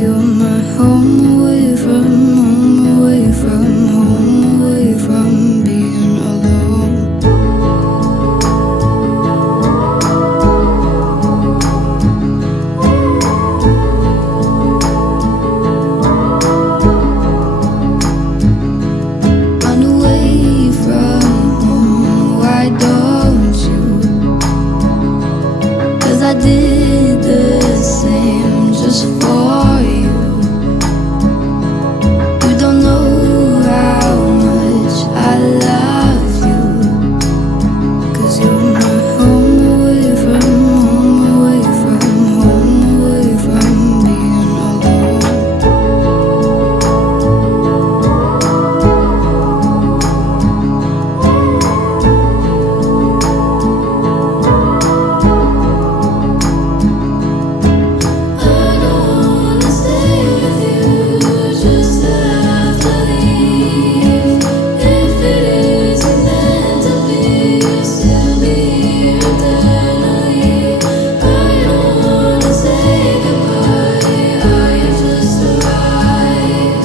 you're my home away from home, away from being alone. Run away from home, why don't you? 'Cause I did the same just for you. You don't know how much I love you. 'Cause you're my home away from home, away from being alone. I don't wanna stay with you just to have to leave. If it isn't meant to be, you'll still be here eternally. I don't wanna say goodbye, I just arrived.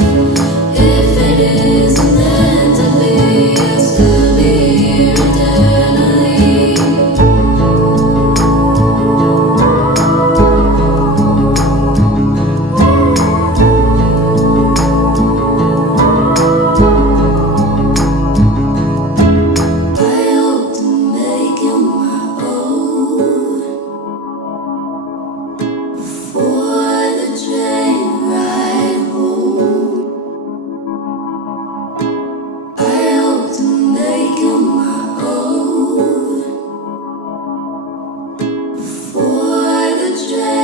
If it isn't meant to be, you'll still be here eternally. I hope to make you my own before the train ride home. I hope to make you my own before the train